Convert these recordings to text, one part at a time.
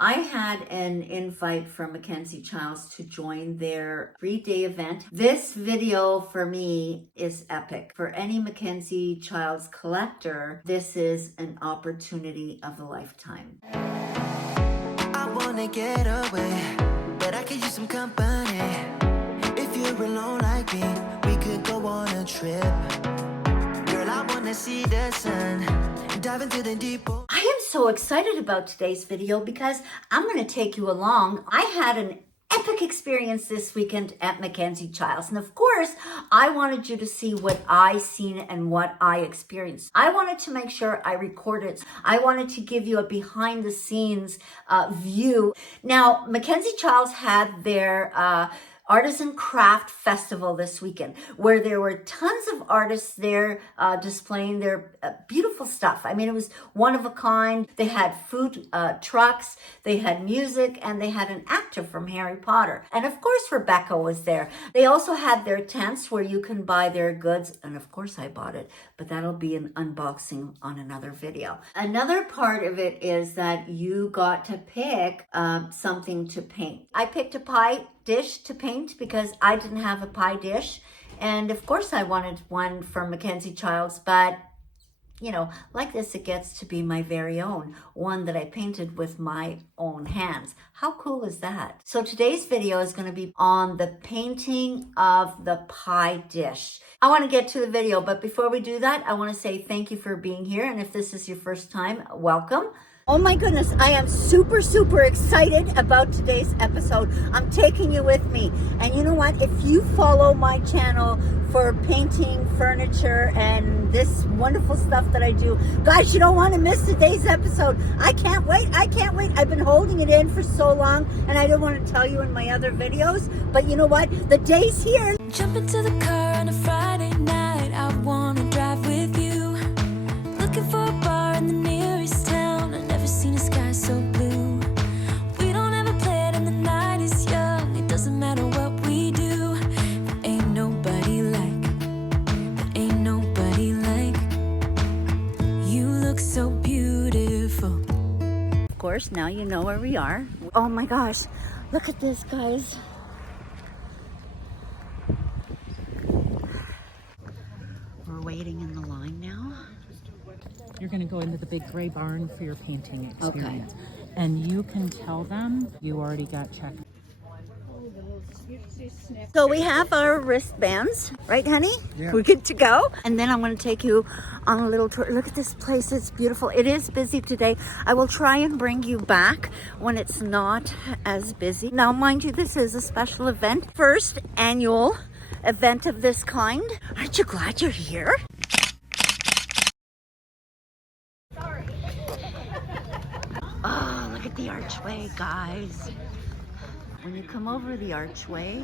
I had an invite from Mackenzie Childs to join their 3-day event. This video for me is epic. For any Mackenzie Childs collector, this is an opportunity of a lifetime. I wanna get away, but I could use some company. If you're alone like me, we could go on a trip. Girl, I wanna see the sun, dive into the deep. I am so excited about today's video because I'm going to take you along. I had an epic experience this weekend at Mackenzie Childs. And of course, I wanted you to see what I seen and what I experienced. I wanted to make sure I recorded. I wanted to give you a behind the scenes view. Now, Mackenzie Childs had their Artisan Craft Festival this weekend, where there were tons of artists there displaying their beautiful stuff. I mean, it was one of a kind. They had food trucks, they had music, and they had an actor from Harry Potter. And of course, Rebecca was there. They also had their tents where you can buy their goods. And of course, I bought it, but that'll be an unboxing on another video. Another part of it is that you got to pick something to paint. I picked a pie dish to paint because I didn't have a pie dish, and of course I wanted one from Mackenzie Childs, but you know, like this, it gets to be my very own, one that I painted with my own hands. How cool is that? So today's video is going to be on the painting of the pie dish. I want to get to the video, but before we do that, I want to say thank you for being here, and if this is your first time, welcome. Oh my goodness, I am super excited about today's episode. I'm taking you with me. And you know what? If you follow my channel for painting, furniture, and this wonderful stuff that I do, guys, you don't want to miss today's episode. I can't wait. I've been holding it in for so long, and I didn't want to tell you in my other videos. But you know what? The day's here. Jump into the car on a Friday night. I want to drive with you. Looking for a bar in the nearest town. Seen a sky so blue. We don't ever play it and the night is young. It doesn't matter what we do. There ain't nobody like you. Look so beautiful. Of course, now you know where we are. Oh my gosh, look at this, guys. We're waiting in the line now. You're going to go into the big gray barn for your painting experience. Okay. And you can tell them you already got checked. So we have our wristbands, right, honey? Yeah. We're good to go. And then I'm going to take you on a little tour. Look at this place. It's beautiful. It is busy today. I will try and bring you back when it's not as busy. Now, mind you, this is a special event. First annual event of this kind. Aren't you glad you're here? Oh, look at the archway, guys. When you come over the archway,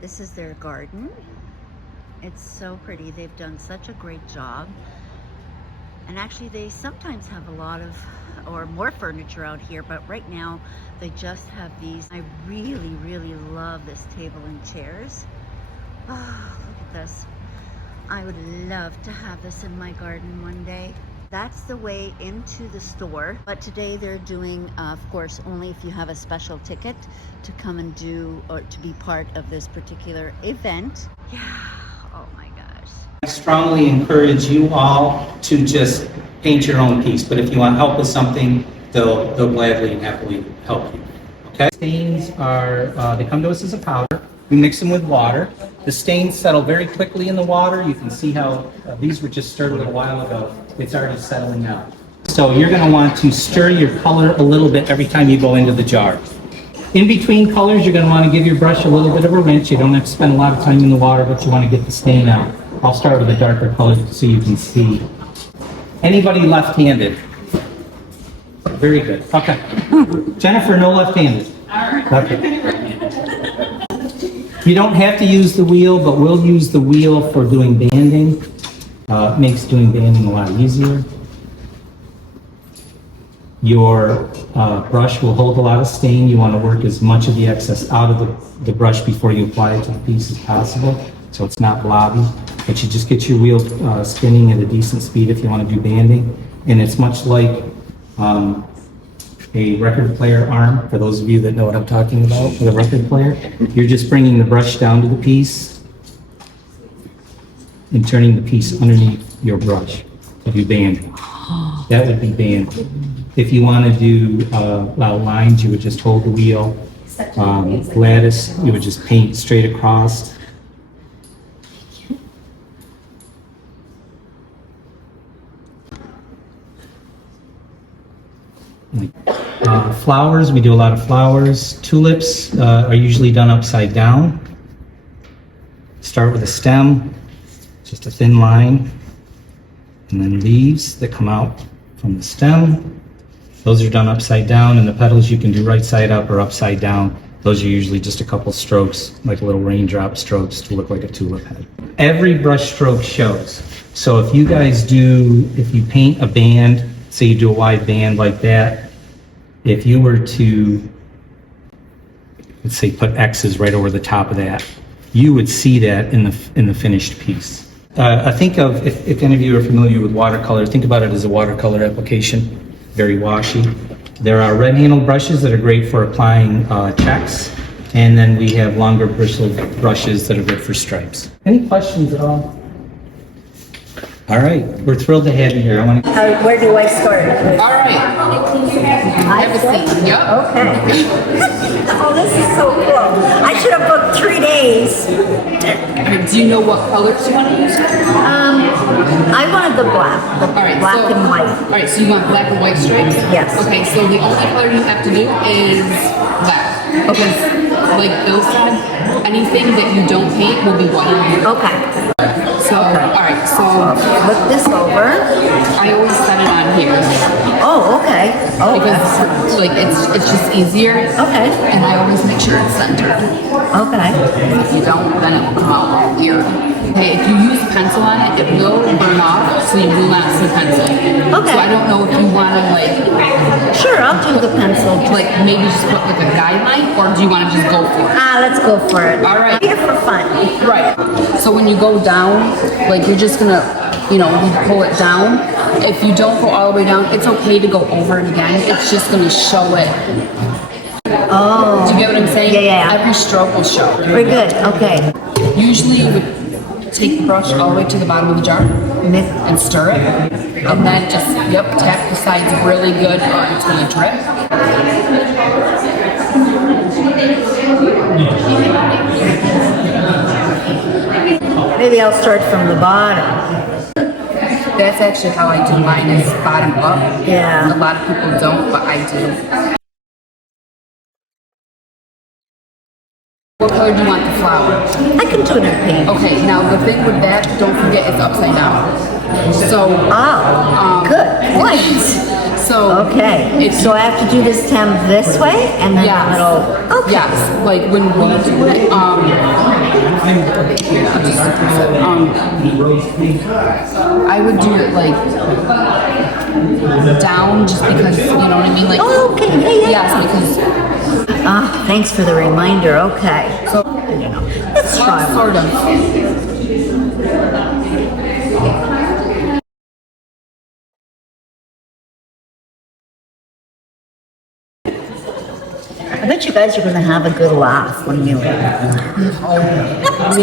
this is their garden. It's so pretty. They've done such a great job. And actually, they sometimes have a lot of, or more furniture out here, but right now, they just have these. I really love this table and chairs. Oh, look at this. I would love to have this in my garden one day. That's the way into the store, but today they're doing, of course, only if you have a special ticket to come and do, or to be part of this particular event. Yeah, oh my gosh. I strongly encourage you all to just paint your own piece, but if you want help with something, they'll gladly and happily help you, okay? Stains are, they come to us as a powder. We mix them with water. The stains settle very quickly in the water. You can see how these were just stirred a little while ago. It's already settling out. So you're going to want to stir your color a little bit every time you go into the jar. In between colors, you're going to want to give your brush a little bit of a rinse. You don't have to spend a lot of time in the water, but you want to get the stain out. I'll start with a darker color so you can see. Anybody left-handed? Very good. Okay. Jennifer, no left-handed. All right. Okay. You don't have to use the wheel, but we'll use the wheel for doing banding. It makes doing banding a lot easier. Your brush will hold a lot of stain. You want to work as much of the excess out of the brush before you apply it to the piece as possible, so it's not blobby. But you just get your wheel spinning at a decent speed if you want to do banding. And it's much like a record player arm, for those of you that know what I'm talking about, with a record player. You're just bringing the brush down to the piece and turning the piece underneath your brush if you banding. That would be banding. If you want to do lines, you would just hold the wheel. Lattice, you would just paint straight across. Flowers, we do a lot of flowers. Tulips are usually done upside down. Start with a stem, just a thin line, and then leaves that come out from the stem. Those are done upside down, and the petals you can do right side up or upside down. Those are usually just a couple strokes, like little raindrop strokes to look like a tulip head. Every brush stroke shows. So if you guys if you paint a band, say you do a wide band like that, if you were to, let's say, put X's right over the top of that, you would see that in the finished piece. I think of, if any of you are familiar with watercolor, think about it as a watercolor application, very washy. There are red handled brushes that are great for applying checks, and then we have longer bristled brushes that are good for stripes. Any questions at all? All right, we're thrilled to have you here. Where do I start? All right. Have a seat. Yep. Okay. Oh, this is so cool. I should have booked 3 days. Do you know what colors you want to use? I wanted the black. The All right, black and white. All right, so you want black and white stripes? Yes. Okay, so the only color you have to do is black. Because, like Bill said, anything that you don't paint will be white. Okay. So, all right, so Flip this over. I always set it on here Oh, okay. Oh, because, excellent. like, it's just easier. Okay. And I always make sure it's centered. Okay. If you don't, then it will come out all weird. Okay, if you use pencil on it, it will burn off, so you will not see pencil. Okay. So I don't know if you want to, like, Sure, I'll do the pencil. like maybe just put like a guideline, or do you want to just go for it? Let's go for it. All right. Here for fun. Right. So when you go down, like you're just gonna, you pull it down. If you don't go all the way down, it's okay to go over it again. It's just gonna show it. Oh. Do you get what I'm saying? Yeah. Every stroke will show. We're good. Okay. Usually you would take the brush all the way to the bottom of the jar and stir it. And then just, tap the sides really good or it's gonna drip. Maybe I'll start from the bottom. That's actually how I do mine, is bottom up. Yeah. A lot of people don't, but I do. What color do you want the flower? I can do it in pink. Okay, now the thing with that, don't forget it's upside down. So, Good point. so Okay. If So I have to do this stem this way and then Yes. a little. Okay. Yes, like when we do it, I would do it like down, just because, you know what I mean? Like, Oh, okay. Yeah. yes, because Thanks for the reminder. Okay. so Let's try one. sort of. I bet you guys are going to have a good laugh when you. We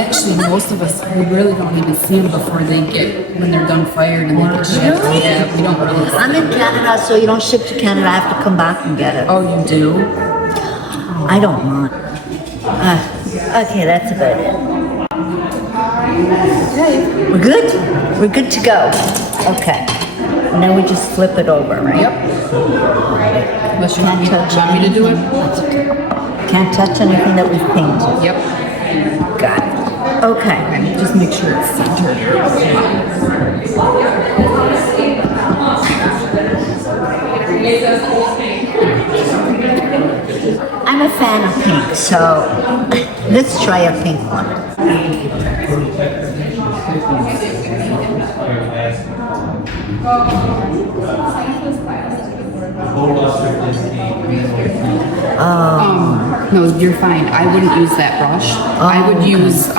actually, most of us, we really don't even see them before when they're done fired and they get shipped. Really? Yeah, we don't really. I'm in Canada, so you don't ship to Canada. I have to come back and get it. Oh, you do? I don't want. Okay, that's about it. Okay. We're good? We're good to go. Okay. And then we just flip it over, right? Yep. Unless you want me to do it? That's okay. Can't touch anything that we've painted. Yep. Got it. Okay. Just make sure it's centered. I'm a fan of pink, so let's try a pink one. No, you're fine. I wouldn't use that brush. I would use, I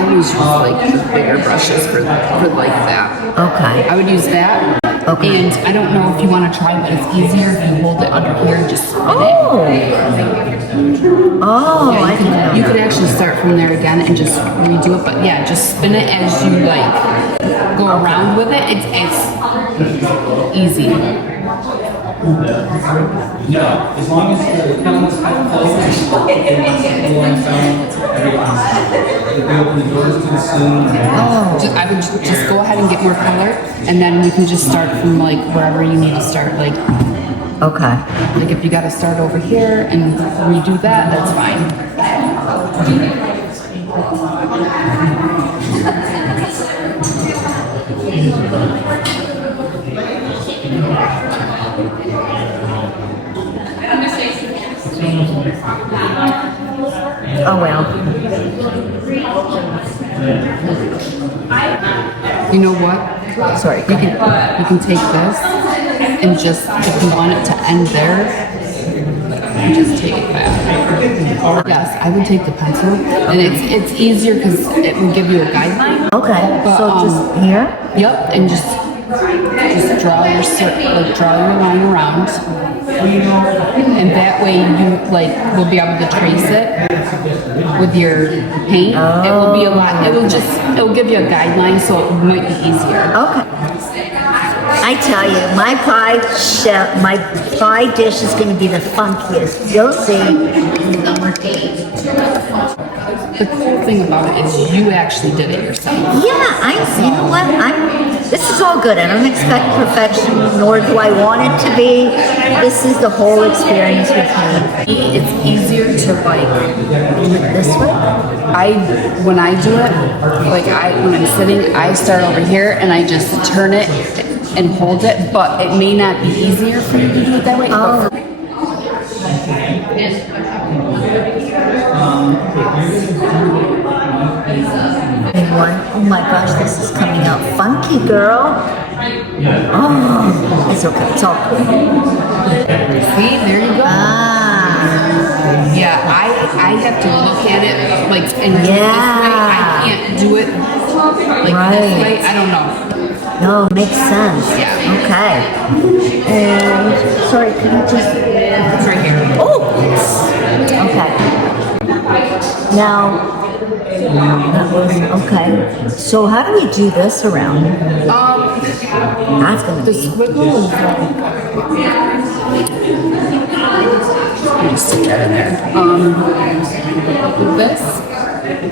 always use like the bigger brushes for like that. Okay. I would use that, Okay. And I don't know if you want to try, but it's easier if you hold it under here and just spin it. Oh, Yeah, I didn't know you that. could actually start from there again and just redo it. But yeah, just spin it as you like go around with it. It's easy. Yeah, as long as the counter's if they open the doors too soon. I would just go ahead and get more color, and then we can just start from like wherever you need to start. Like if you got to start over here and redo that, that's fine. Oh well. You know what? Sorry. You can take this and just, if you want it to end there, you just take it back. Yes, I would take the pencil, and it's easier because it will give you a guideline. Okay. But, So just here? Yep, and just draw your draw your line around, and that way you will be able to trace it with your paint. It will be a lot. It will give you a guideline, so it might be easier. Okay. I tell you, my pie dish is going to be the funkiest. You'll see. The cool thing about it is you actually did it yourself. Yeah, you know what? This is all good. I don't expect perfection, nor do I want it to be. This is the whole experience with me. It's easier to Do it this way? when I do it, when I'm sitting, I start over here and I just turn it and hold it, but it may not be easier for you to do it that way. Oh. Oh my gosh, this is coming out funky, girl. Oh, it's okay. It's all good. See, there you go. Yeah, I have to look at it and do it this way. I can't do it this way. I don't know. No, makes sense. Yeah. Okay. And sorry, could you just? It's right here. Oh. Okay. Now. That was okay. So how do we do this around? That's gonna The be. squiggle is just stick that in there. With this,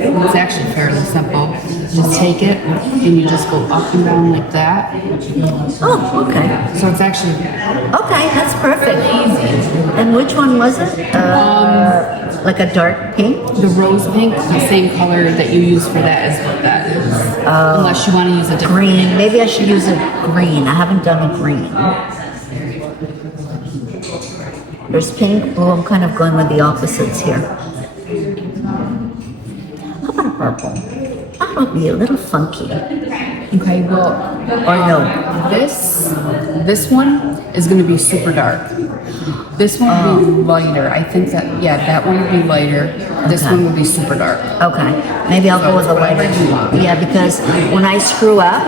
it's actually fairly simple. Just take it and you just go up and down like that. Oh, okay. So it's actually Okay, that's perfect. Easy. And which one was it? Like a dark pink? the rose pink, the same color that you use for that is what that is. Unless you want to use a different Green. Maybe I should use a green. I haven't done a green. There's pink, blue. I'm kind of going with the opposites here. How about a purple? That would be a little funky. Okay, well, Or no? this one is going to be super dark. This one will be lighter. I think that one will be lighter. This Okay. one will be super dark. Okay. Maybe I'll go with a lighter. Whatever you want. Yeah, because when I screw up,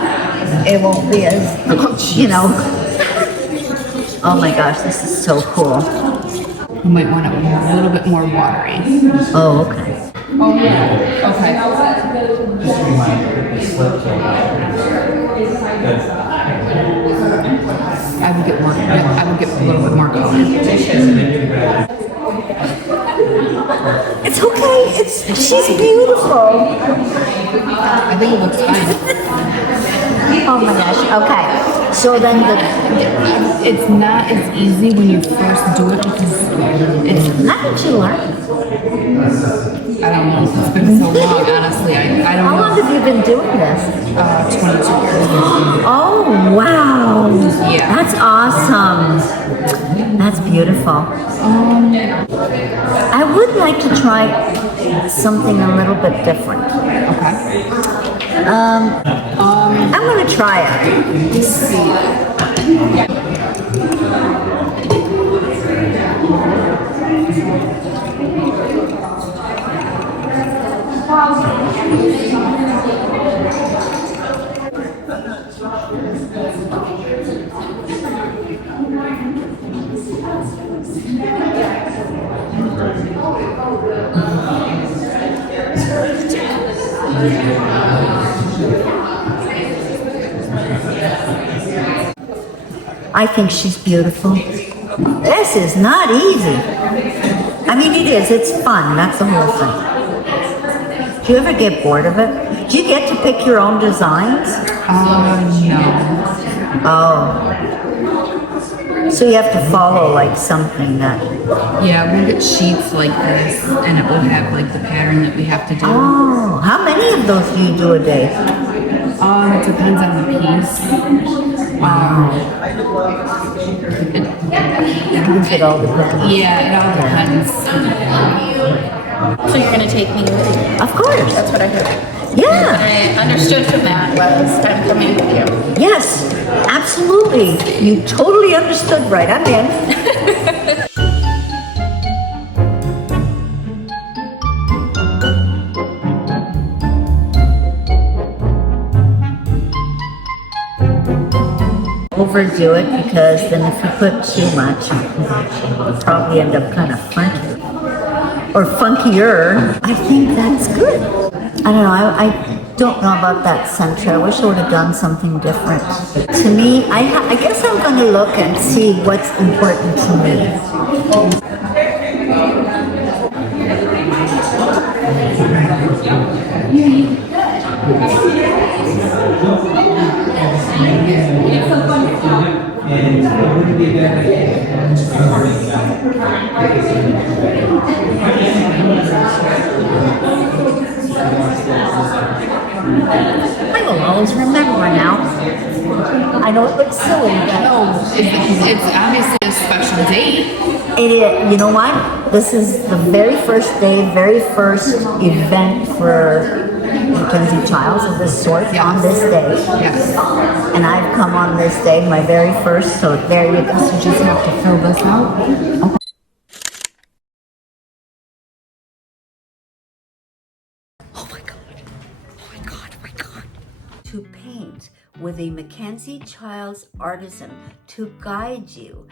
it won't be as, Oh my gosh, this is so cool. You might want it a little bit more watery. Oh, okay. Oh yeah. Okay. I would get a little bit more color. It's okay. She's beautiful. I think it looks fine. Oh my gosh. Okay. So then It's not as easy when you first do it because how did you learn? I don't know. It's been so long, honestly. I don't How know. long have you been doing this? 22 years. Oh, wow. Yeah. That's awesome. That's beautiful. I would like to try something a little bit different. Okay. I'm going to try it. Let's see. I think she's beautiful. This is not easy. I mean, it is. It's fun. That's the whole thing. Do you ever get bored of it? Do you get to pick your own designs? No. Oh. So you have to follow like something that... Yeah, we'll get sheets like this, and it will have like the pattern that we have to do. Oh, how many of those do you do a day? It depends on the piece. It all depends. Yeah, it all depends. So you're going to take me with you? Of course. That's what I heard. Yeah. I understood from that was I'm coming with you. Yes, absolutely. You totally understood right. I'm in. Overdo it because then if you put too much, you'll probably end up kind of funky. Or funkier. I think that's good. I don't know, I don't know about that center. I wish I would have done something different. To me, I guess I'm going to look and see what's important to me. I will always remember now. I know it looks silly, but It's obviously a special date. it is. You know what? This is the very first day, very first event for Mackenzie Childs of this sort on this day. Yes. And I've come on this day, my very first, so there you go. So you just have to fill this out. Okay. Oh my God. Oh my God, oh my God. To paint with a Mackenzie Childs Artisan to guide you.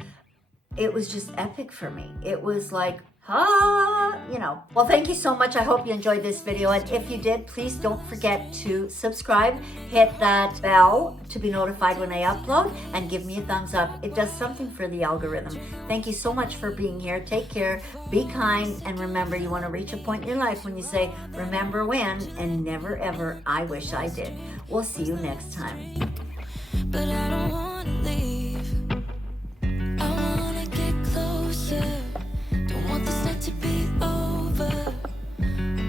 It was just epic for me. It was like, you know. Well, thank you so much. I hope you enjoyed this video. And if you did, please don't forget to subscribe, hit that bell to be notified when I upload, and give me a thumbs up. It does something for the algorithm. Thank you so much for being here. Take care, be kind, and remember, you want to reach a point in your life when you say, remember when, and never ever, I wish I did. We'll see you next time. But I don't wanna leave. I wanna get closer. Don't want this night to be over.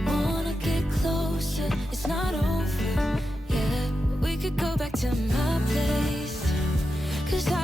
Wanna get closer. It's not over yet. We could go back to my place. 'Cause I